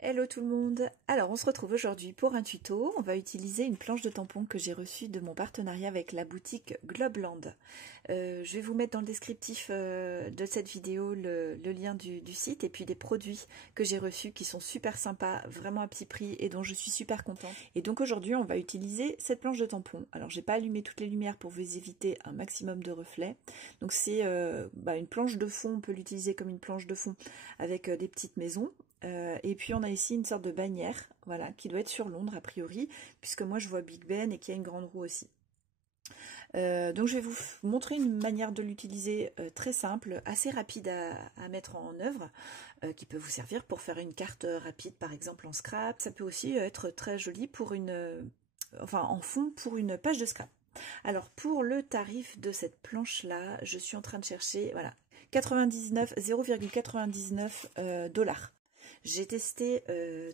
Hello tout le monde. Alors on se retrouve aujourd'hui pour un tuto. On va utiliser une planche de tampon que j'ai reçue de mon partenariat avec la boutique Globland. Je vais vous mettre dans le descriptif de cette vidéo le lien du site et puis des produits que j'ai reçus qui sont super sympas, vraiment à petit prix et dont je suis super contente. Et donc aujourd'hui on va utiliser cette planche de tampon. Alors j'ai pas allumé toutes les lumières pour vous éviter un maximum de reflets. Donc c'est une planche de fond, on peut l'utiliser comme une planche de fond avec des petites maisons. Et puis on a ici une sorte de bannière, voilà, qui doit être sur Londres a priori, puisque moi je vois Big Ben et qu'il y a une grande roue aussi. Donc je vais vous montrer une manière de l'utiliser très simple, assez rapide à mettre en œuvre, qui peut vous servir pour faire une carte rapide par exemple en scrap. Ça peut aussi être très joli pour en fond pour une page de scrap. Alors pour le tarif de cette planche là, je suis en train de chercher, voilà, 0,99 $. J'ai testé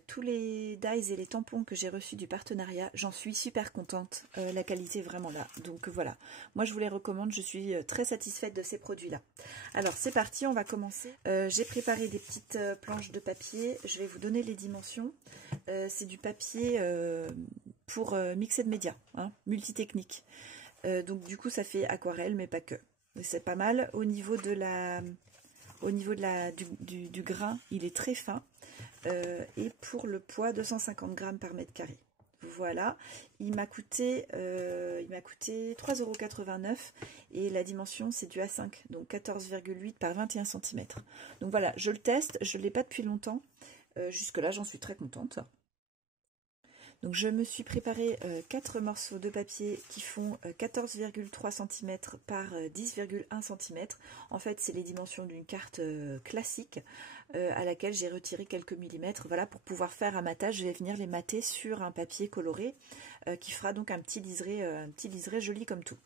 tous les dies et les tampons que j'ai reçus du partenariat. J'en suis super contente. La qualité est vraiment là. Donc voilà, moi je vous les recommande. Je suis très satisfaite de ces produits-là. Alors c'est parti, on va commencer. J'ai préparé des petites planches de papier. Je vais vous donner les dimensions. C'est du papier pour mixer de médias, hein, multitechnique. Donc du coup ça fait aquarelle mais pas que. C'est pas mal. Au niveau de du grain, il est très fin. Et pour le poids, 250 grammes par mètre carré. Voilà, il m'a coûté 3,89 € et la dimension c'est du A5, donc 14,8 par 21 cm. Donc voilà, je le teste, je ne l'ai pas depuis longtemps. Jusque-là, j'en suis très contente. Donc je me suis préparé 4 morceaux de papier qui font 14,3 cm par 10,1 cm. En fait, c'est les dimensions d'une carte classique à laquelle j'ai retiré quelques millimètres. Voilà, pour pouvoir faire un matage, je vais venir les mater sur un papier coloré qui fera donc un petit liseré joli comme tout.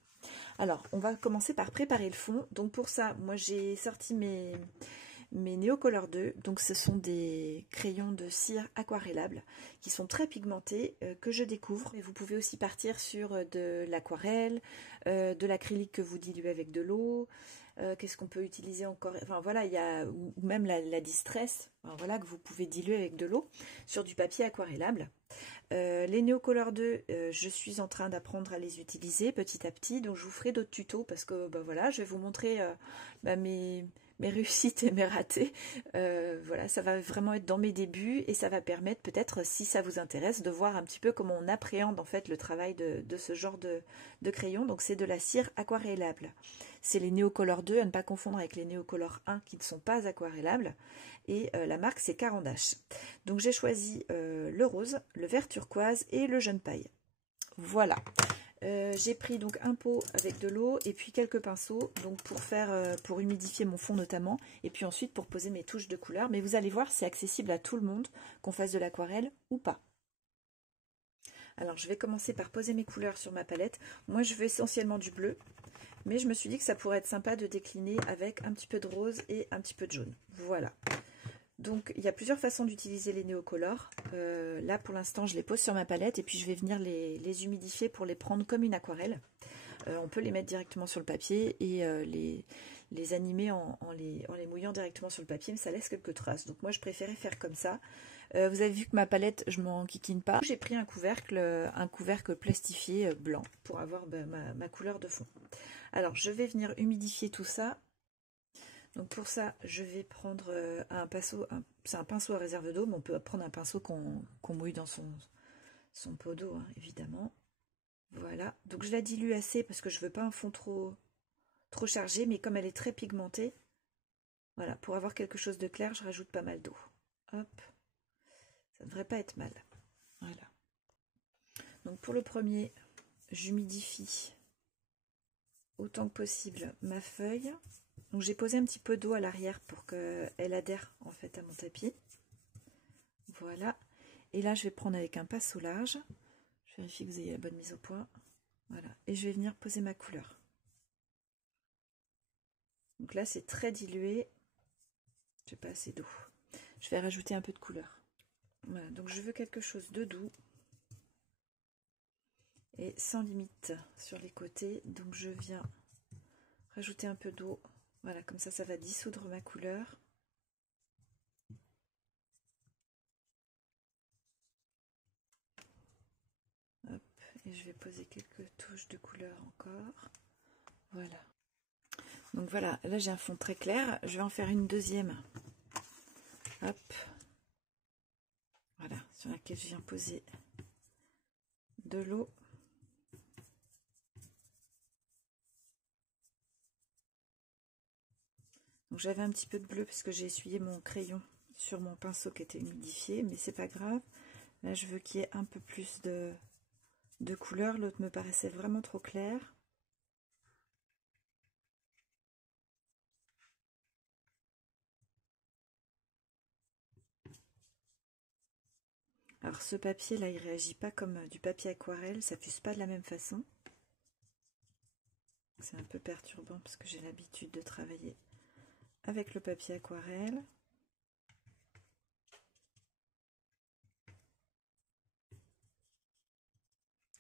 Alors, on va commencer par préparer le fond. Donc pour ça, moi j'ai sorti mes Neocolor 2, donc ce sont des crayons de cire aquarellables qui sont très pigmentés, que je découvre. Et vous pouvez aussi partir sur de l'aquarelle, de l'acrylique que vous diluez avec de l'eau. Qu'est-ce qu'on peut utiliser encore? Enfin voilà, il y a ou même la distress, enfin, voilà, que vous pouvez diluer avec de l'eau sur du papier aquarellable. Les Neocolor 2, je suis en train d'apprendre à les utiliser petit à petit, donc je vous ferai d'autres tutos parce que voilà, je vais vous montrer mes réussites et mes ratés. Voilà, ça va vraiment être dans mes débuts et ça va permettre peut-être, si ça vous intéresse, de voir un petit peu comment on appréhende en fait le travail de ce genre de crayon. Donc c'est de la cire aquarellable. C'est les Neocolor 2, à ne pas confondre avec les Neocolor 1 qui ne sont pas aquarellables. Et la marque c'est Caran d'Ache. Donc j'ai choisi le rose, le vert turquoise et le jaune paille. Voilà. J'ai pris donc un pot avec de l'eau et puis quelques pinceaux donc pour humidifier mon fond notamment, et puis ensuite pour poser mes touches de couleur. Mais vous allez voir, c'est accessible à tout le monde, qu'on fasse de l'aquarelle ou pas. Alors je vais commencer par poser mes couleurs sur ma palette. Moi je veux essentiellement du bleu, mais je me suis dit que ça pourrait être sympa de décliner avec un petit peu de rose et un petit peu de jaune. Voilà. Donc il y a plusieurs façons d'utiliser les néocolores. Là pour l'instant je les pose sur ma palette et puis je vais venir les humidifier pour les prendre comme une aquarelle. On peut les mettre directement sur le papier et les animer en les mouillant directement sur le papier, mais ça laisse quelques traces. Donc moi je préférais faire comme ça. Vous avez vu que ma palette, je m'en kikine pas. J'ai pris un couvercle plastifié blanc pour avoir ma couleur de fond. Alors je vais venir humidifier tout ça. Donc pour ça, je vais prendre un pinceau, c'est un pinceau à réserve d'eau, mais on peut prendre un pinceau qu'on mouille dans son pot d'eau, hein, évidemment. Voilà, donc je la dilue assez parce que je veux pas un fond trop chargé, mais comme elle est très pigmentée, voilà, pour avoir quelque chose de clair, je rajoute pas mal d'eau. Hop, ça ne devrait pas être mal. Voilà. Donc pour le premier, j'humidifie autant que possible ma feuille. Donc j'ai posé un petit peu d'eau à l'arrière pour qu'elle adhère en fait à mon tapis. Voilà. Et là je vais prendre avec un pinceau large. Je vérifie que vous ayez la bonne mise au point. Voilà. Et je vais venir poser ma couleur. Donc là c'est très dilué. J'ai pas assez d'eau. Je vais rajouter un peu de couleur. Voilà. Donc je veux quelque chose de doux. Et sans limite sur les côtés. Donc je viens rajouter un peu d'eau. Voilà, comme ça va dissoudre ma couleur. Et je vais poser quelques touches de couleur encore. Voilà. Donc voilà, là j'ai un fond très clair. Je vais en faire une deuxième. Hop. Voilà, sur laquelle je viens poser de l'eau. Donc j'avais un petit peu de bleu parce que j'ai essuyé mon crayon sur mon pinceau qui était humidifié, mais c'est pas grave. Là je veux qu'il y ait un peu plus de couleur. L'autre me paraissait vraiment trop clair. Alors ce papier là il réagit pas comme du papier aquarelle, ça fuse pas de la même façon. C'est un peu perturbant parce que j'ai l'habitude de travailler avec le papier aquarelle.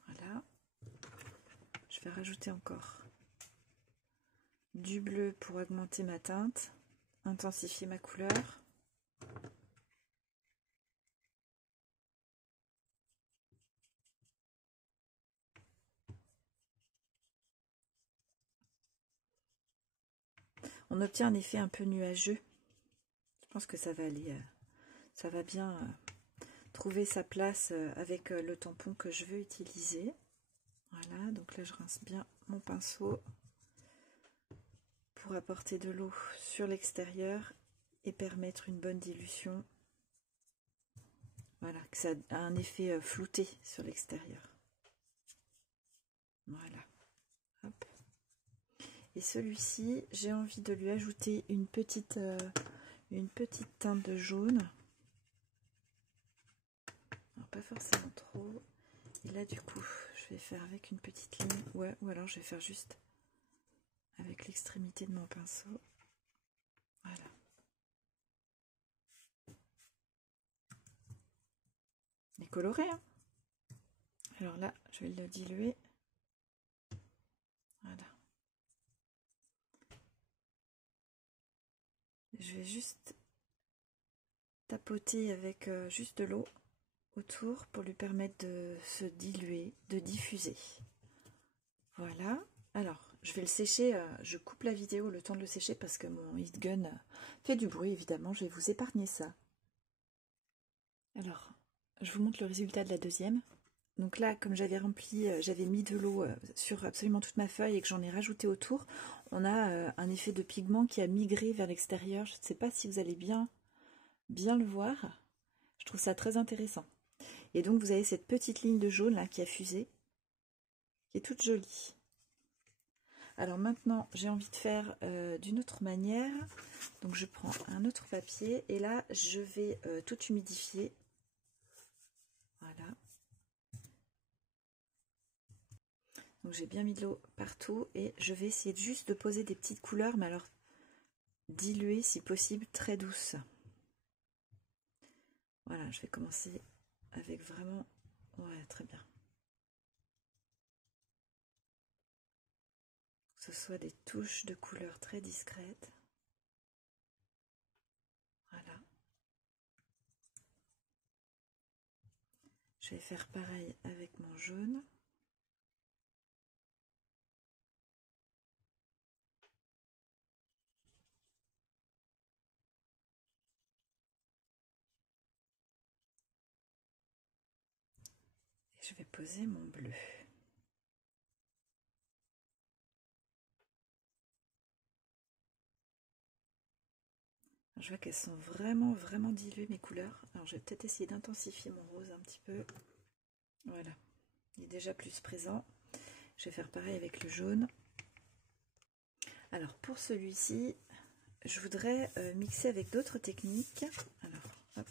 Voilà. Je vais rajouter encore du bleu pour augmenter ma teinte, intensifier ma couleur. On obtient un effet un peu nuageux. Je pense que ça va aller, ça va bien trouver sa place avec le tampon que je veux utiliser. Voilà, donc là je rince bien mon pinceau pour apporter de l'eau sur l'extérieur et permettre une bonne dilution. Voilà, que ça a un effet flouté sur l'extérieur. Voilà. Hop. Et celui-ci, j'ai envie de lui ajouter une petite teinte de jaune. Alors, pas forcément trop. Et là, du coup, je vais faire avec une petite ligne. Ouais, ou alors je vais faire juste avec l'extrémité de mon pinceau. Voilà. Et coloré, hein. Alors là, je vais le diluer. Voilà. Je vais juste tapoter avec juste de l'eau autour pour lui permettre de se diluer, de diffuser. Voilà. Alors, je vais le sécher. Je coupe la vidéo le temps de le sécher parce que mon heat gun fait du bruit, évidemment. Je vais vous épargner ça. Alors, je vous montre le résultat de la deuxième. Donc là, comme j'avais rempli, j'avais mis de l'eau sur absolument toute ma feuille et que j'en ai rajouté autour, on a un effet de pigment qui a migré vers l'extérieur. Je ne sais pas si vous allez bien le voir. Je trouve ça très intéressant. Et donc vous avez cette petite ligne de jaune là qui a fusé, qui est toute jolie. Alors maintenant, j'ai envie de faire d'une autre manière. Donc je prends un autre papier et là, je vais tout humidifier. Voilà. Donc j'ai bien mis de l'eau partout et je vais essayer juste de poser des petites couleurs, mais alors diluées si possible, très douces. Voilà, je vais commencer avec vraiment... Ouais, très bien. Que ce soit des touches de couleurs très discrètes. Voilà. Je vais faire pareil avec mon jaune. Et je vais poser mon bleu. Je vois qu'elles sont vraiment diluées mes couleurs. Alors je vais peut-être essayer d'intensifier mon rose un petit peu. Voilà, il est déjà plus présent. Je vais faire pareil avec le jaune. Alors pour celui-ci, je voudrais mixer avec d'autres techniques. Alors hop,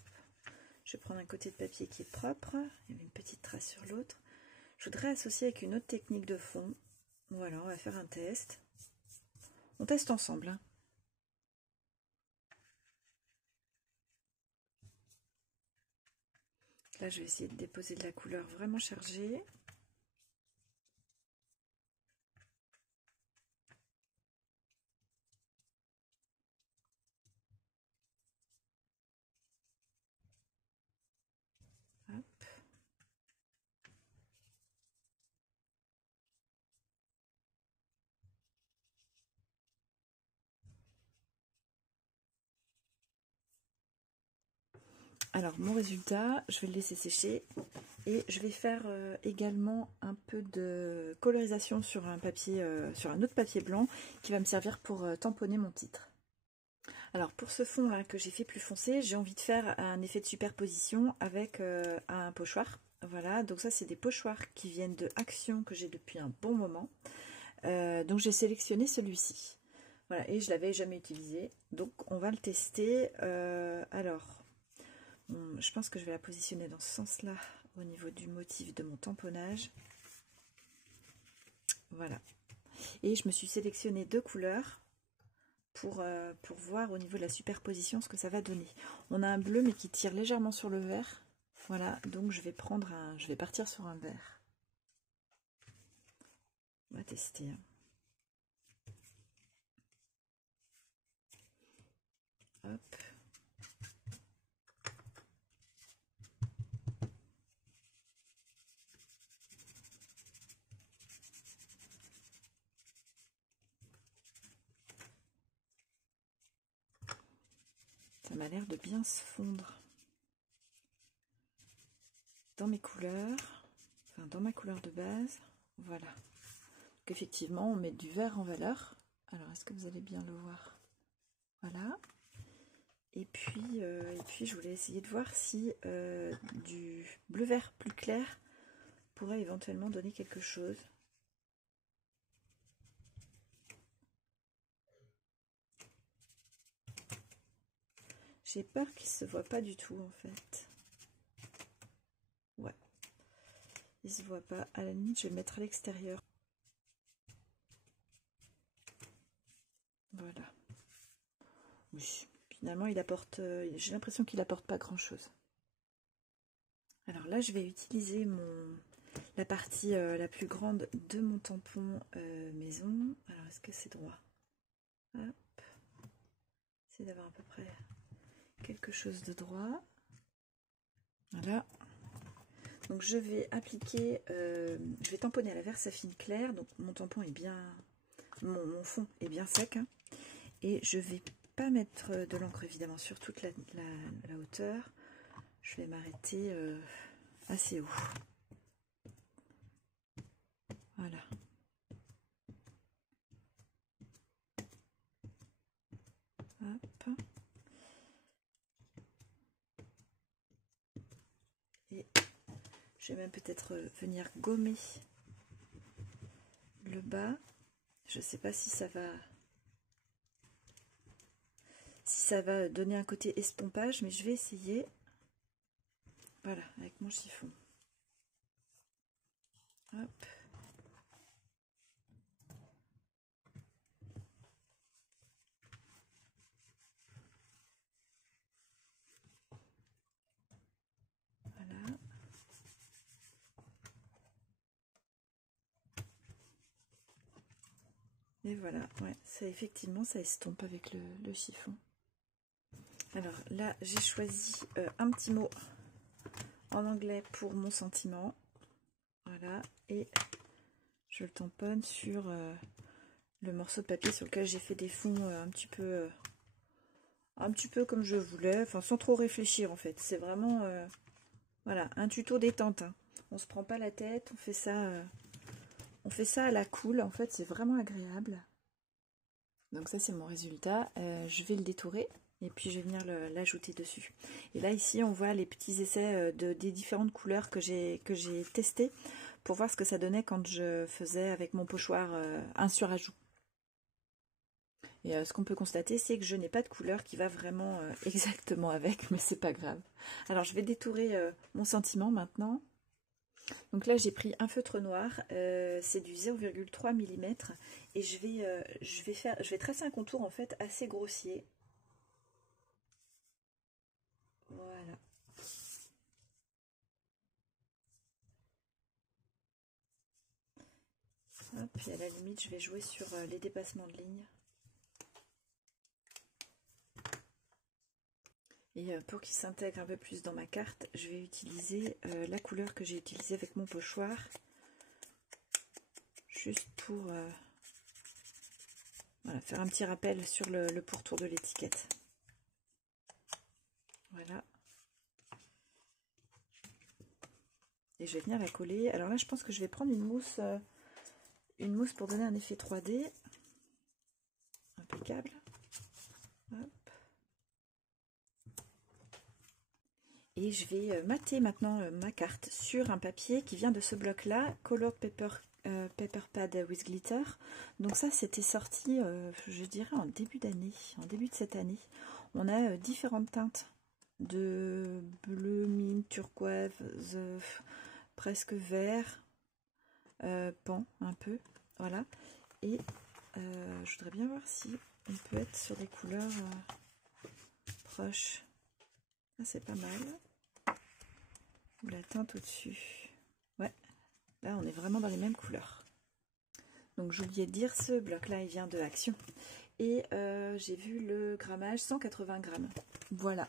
je vais prendre un côté de papier qui est propre. Il y a une petite trace sur l'autre. Je voudrais associer avec une autre technique de fond. Voilà, on va faire un test. On teste ensemble, hein. Là, je vais essayer de déposer de la couleur vraiment chargée. Hop. Alors mon résultat, je vais le laisser sécher et je vais faire également un peu de colorisation sur un papier, sur un autre papier blanc qui va me servir pour tamponner mon titre. Alors pour ce fond là que j'ai fait plus foncé, j'ai envie de faire un effet de superposition avec un pochoir. Voilà, donc ça c'est des pochoirs qui viennent de Action que j'ai depuis un bon moment. Donc j'ai sélectionné celui-ci. Voilà, et je l'avais jamais utilisé. Donc on va le tester. Je pense que je vais la positionner dans ce sens-là au niveau du motif de mon tamponnage. Voilà. Et je me suis sélectionné 2 couleurs pour voir au niveau de la superposition ce que ça va donner. On a un bleu mais qui tire légèrement sur le vert. Voilà, donc je vais partir sur un vert. On va tester. Hop. Ça m'a l'air de bien se fondre dans mes couleurs, enfin dans ma couleur de base. Voilà. Donc effectivement, on met du vert en valeur. Alors, est-ce que vous allez bien le voir? Voilà. Et puis, je voulais essayer de voir si du bleu-vert plus clair pourrait éventuellement donner quelque chose. J'ai peur qu'il ne se voit pas du tout en fait. Ouais. Il ne se voit pas. À la limite, je vais le mettre à l'extérieur. Voilà. Oui. Finalement, il apporte. J'ai l'impression qu'il apporte pas grand chose. Alors là, je vais utiliser la partie la plus grande de mon tampon maison. Alors, est-ce que c'est droit? Hop. J'essaie d'avoir à peu près quelque chose de droit. Voilà. Donc je vais appliquer, je vais tamponner à la Versafine claire. Donc mon tampon est bien, mon fond est bien sec. Hein, et je vais pas mettre de l'encre évidemment sur toute la hauteur. Je vais m'arrêter assez haut. Voilà. Hop. Et je vais même peut-être venir gommer le bas. Je sais pas si ça va donner un côté estompage, mais je vais essayer. Voilà, avec mon chiffon. Hop. Voilà. Et voilà, ouais, ça effectivement, ça estompe avec le chiffon. Alors là, j'ai choisi un petit mot en anglais pour mon sentiment. Voilà, et je le tamponne sur le morceau de papier sur lequel j'ai fait des fonds un petit peu comme je voulais, enfin sans trop réfléchir en fait. C'est vraiment voilà, un tuto détente. Hein. On se prend pas la tête, on fait ça à la cool. En fait, c'est vraiment agréable. Donc ça, c'est mon résultat. Je vais le détourer. Et puis je vais venir l'ajouter dessus. Et là ici on voit les petits essais des différentes couleurs que j'ai testées pour voir ce que ça donnait quand je faisais avec mon pochoir un surajout. Et ce qu'on peut constater, c'est que je n'ai pas de couleur qui va vraiment exactement avec, mais c'est pas grave. Alors je vais détourer mon sentiment maintenant. Donc là j'ai pris un feutre noir, c'est du 0,3 mm et je vais tracer un contour en fait assez grossier. Voilà. Hop, et à la limite, je vais jouer sur les dépassements de ligne. Et pour qu'il s'intègre un peu plus dans ma carte, je vais utiliser la couleur que j'ai utilisée avec mon pochoir. Juste pour voilà, faire un petit rappel sur le pourtour de l'étiquette. Voilà. et je vais venir la coller. Alors là, je pense que je vais prendre une mousse pour donner un effet 3D. Impeccable. Hop. Et je vais mater maintenant ma carte sur un papier qui vient de ce bloc-là, Colored Paper Pad with Glitter. Donc ça, c'était sorti, je dirais, en début d'année, en début de cette année. On a différentes teintes de bleu, mine, turquoise, presque vert, pan un peu, voilà. Et je voudrais bien voir si on peut être sur des couleurs proches. Ah, c'est pas mal. La teinte au-dessus. Ouais, là on est vraiment dans les mêmes couleurs. Donc j'oubliais de dire, ce bloc-là, il vient de Action. Et j'ai vu le grammage, 180 grammes. Voilà.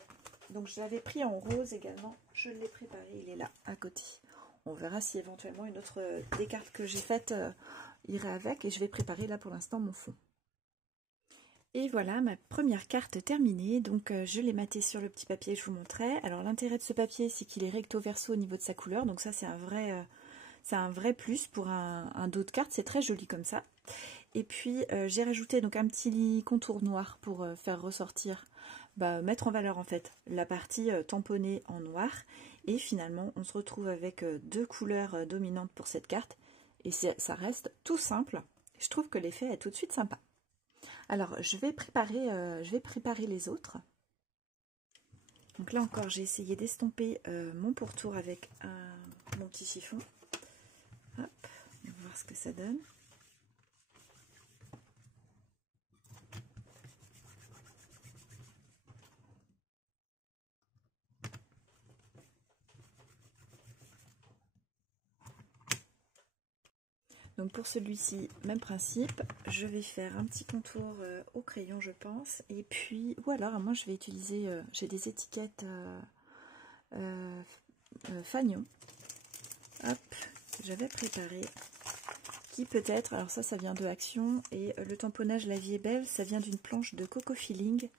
Donc je l'avais pris en rose également. Je l'ai préparé, il est là, à côté. On verra si éventuellement une autre des cartes que j'ai faites irait avec. Et je vais préparer là pour l'instant mon fond. Et voilà ma première carte terminée, donc je l'ai matée sur le petit papier que je vous montrais. Alors l'intérêt de ce papier, c'est qu'il est recto verso au niveau de sa couleur, donc ça c'est un vrai plus pour un dos de carte, c'est très joli comme ça. Et puis j'ai rajouté donc un petit contour noir pour faire ressortir, mettre en valeur en fait la partie tamponnée en noir. Et finalement on se retrouve avec deux couleurs dominantes pour cette carte, et ça reste tout simple. Je trouve que l'effet est tout de suite sympa. Alors, je vais préparer les autres. Donc là encore, j'ai essayé d'estomper mon pourtour avec mon petit chiffon. Hop, on va voir ce que ça donne. Donc pour celui-ci, même principe, je vais faire un petit contour au crayon, je pense. Et puis, ou alors, moi je vais utiliser, j'ai des étiquettes Fagnon. Hop, j'avais préparé. Qui peut-être, alors ça vient de Action. Et le tamponnage La Vie est Belle, ça vient d'une planche de Coco Feeling.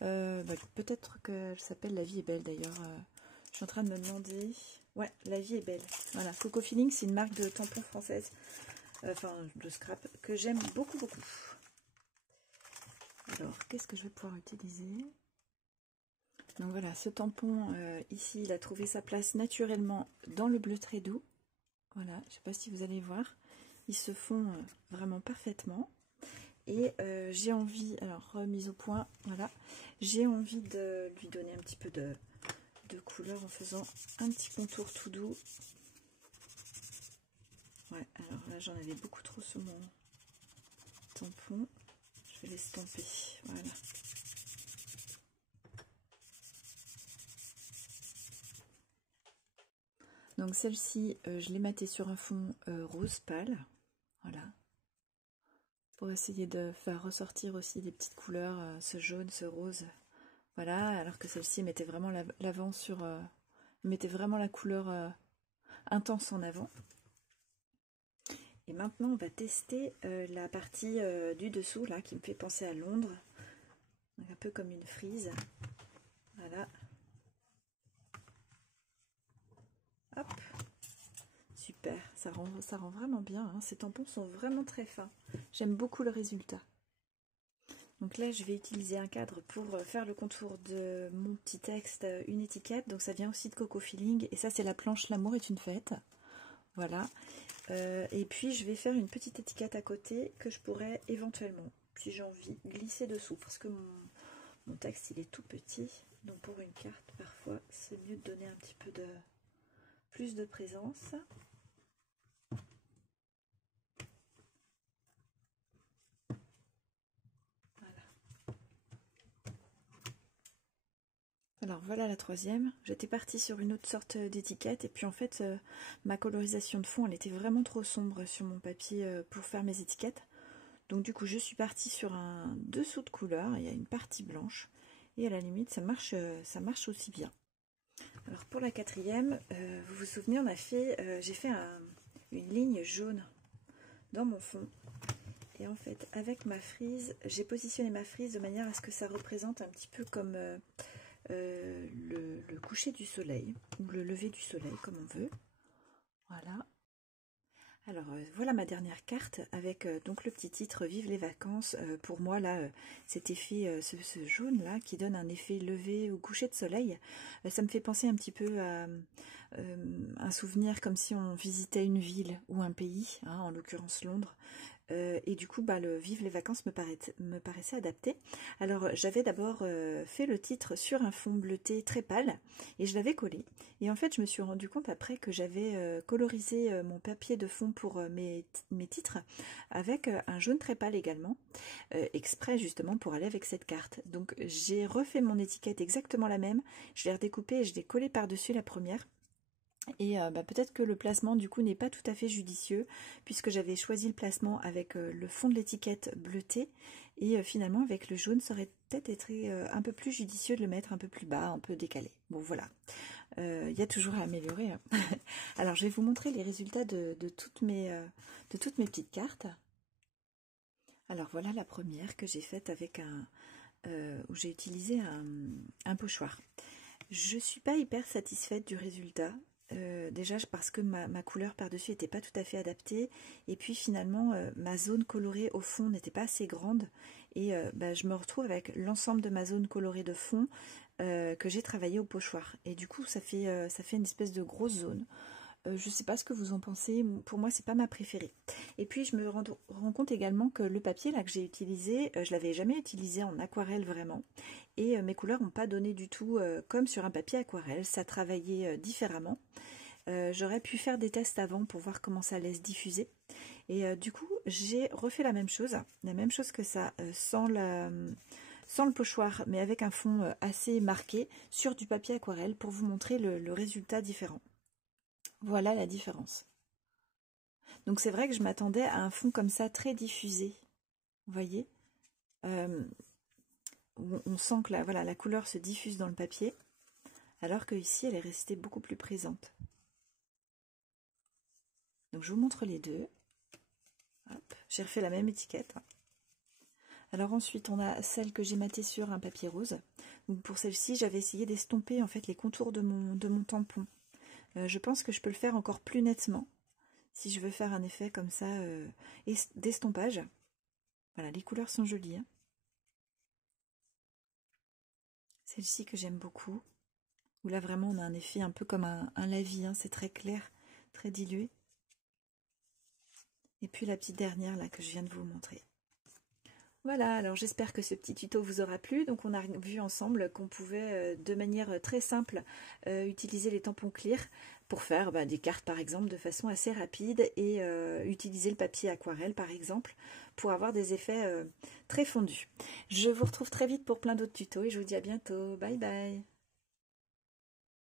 Peut-être qu'elle s'appelle La Vie est Belle d'ailleurs. Je suis en train de me demander. Ouais, La Vie est Belle. Voilà, Coco Feeling, c'est une marque de tampons française. Enfin de scrap, que j'aime beaucoup. Alors, qu'est-ce que je vais pouvoir utiliser? Donc voilà, ce tampon, ici, il a trouvé sa place naturellement dans le bleu très doux. Voilà, je ne sais pas si vous allez voir. Ils se font vraiment parfaitement. Et j'ai envie, alors remise au point, voilà. J'ai envie de lui donner un petit peu de couleur en faisant un petit contour tout doux. Ouais, alors là j'en avais beaucoup trop sur mon tampon. Je vais l'estomper. Voilà. Donc celle-ci, je l'ai matée sur un fond rose pâle. Voilà. Pour essayer de faire ressortir aussi des petites couleurs, ce jaune, ce rose. Voilà, alors que celle-ci mettait vraiment l'avant sur... mettait vraiment la couleur intense en avant. Et maintenant, on va tester la partie du dessous, là, qui me fait penser à Londres. Donc, un peu comme une frise. Voilà. Hop. Super, ça rend vraiment bien. Hein. Ces tampons sont vraiment très fins. J'aime beaucoup le résultat. Donc là, je vais utiliser un cadre pour faire le contour de mon petit texte, une étiquette. Donc ça vient aussi de Coco Feeling. Et ça, c'est la planche L'amour est une fête. Voilà. Et puis je vais faire une petite étiquette à côté que je pourrais éventuellement, si j'ai envie, glisser dessous, parce que mon texte il est tout petit, donc pour une carte parfois c'est mieux de donner un petit peu de plus de présence. Voilà. Alors voilà la troisième. J'étais partie sur une autre sorte d'étiquette et puis en fait ma colorisation de fond elle était vraiment trop sombre sur mon papier pour faire mes étiquettes. Donc du coup je suis partie sur un dessous de couleur, il y a une partie blanche et à la limite ça marche aussi bien. Alors pour la quatrième, vous vous souvenez, j'ai fait une ligne jaune dans mon fond. Et en fait avec ma frise, j'ai positionné ma frise de manière à ce que ça représente un petit peu comme le coucher du soleil ou le lever du soleil comme on veut. Voilà. Alors voilà ma dernière carte avec donc le petit titre Vive les vacances. Pour moi là, cet effet, ce jaune là qui donne un effet lever ou coucher de soleil, ça me fait penser un petit peu à un souvenir comme si on visitait une ville ou un pays, hein, en l'occurrence Londres. Et du coup, le Vive les vacances me paraissait adapté. Alors, j'avais d'abord fait le titre sur un fond bleuté très pâle et je l'avais collé. Et en fait, je me suis rendu compte après que j'avais colorisé mon papier de fond pour mes titres avec un jaune très pâle également, exprès justement pour aller avec cette carte. Donc, j'ai refait mon étiquette exactement la même. Je l'ai redécoupée et je l'ai collée par-dessus la première. Et peut-être que le placement du coup n'est pas tout à fait judicieux puisque j'avais choisi le placement avec le fond de l'étiquette bleuté et finalement avec le jaune ça aurait peut-être été un peu plus judicieux de le mettre un peu plus bas, un peu décalé. Bon voilà, il y a toujours à améliorer, hein. Alors je vais vous montrer les résultats de toutes mes petites cartes. Alors voilà la première que j'ai faite avec où j'ai utilisé un pochoir. Je suis pas hyper satisfaite du résultat. Déjà parce que ma couleur par-dessus n'était pas tout à fait adaptée et puis finalement ma zone colorée au fond n'était pas assez grande et je me retrouve avec l'ensemble de ma zone colorée de fond que j'ai travaillé au pochoir et du coup ça fait une espèce de grosse zone. Je sais pas ce que vous en pensez, pour moi c'est pas ma préférée. Et puis je me rends compte également que le papier là que j'ai utilisé, je l'avais jamais utilisé en aquarelle vraiment. Et mes couleurs n'ont pas donné du tout comme sur un papier aquarelle, ça travaillait différemment. J'aurais pu faire des tests avant pour voir comment ça allait se diffuser. Et du coup j'ai refait la même chose que ça, sans le pochoir, mais avec un fond assez marqué sur du papier aquarelle pour vous montrer le résultat différent. Voilà la différence. Donc c'est vrai que je m'attendais à un fond comme ça très diffusé. Vous voyez, on sent que la couleur se diffuse dans le papier, alors que ici elle est restée beaucoup plus présente. Donc je vous montre les deux. J'ai refait la même étiquette. Alors ensuite on a celle que j'ai matée sur un papier rose. Donc pour celle-ci j'avais essayé d'estomper en fait les contours de mon tampon. Je pense que je peux le faire encore plus nettement si je veux faire un effet comme ça d'estompage. Voilà, les couleurs sont jolies, hein. Celle-ci que j'aime beaucoup, où là vraiment on a un effet un peu comme un lavis, hein, c'est très clair, très dilué. Et puis la petite dernière là que je viens de vous montrer. Voilà, alors j'espère que ce petit tuto vous aura plu. Donc on a vu ensemble qu'on pouvait de manière très simple utiliser les tampons clear pour faire des cartes par exemple de façon assez rapide et utiliser le papier aquarelle par exemple pour avoir des effets très fondus. Je vous retrouve très vite pour plein d'autres tutos et je vous dis à bientôt. Bye bye.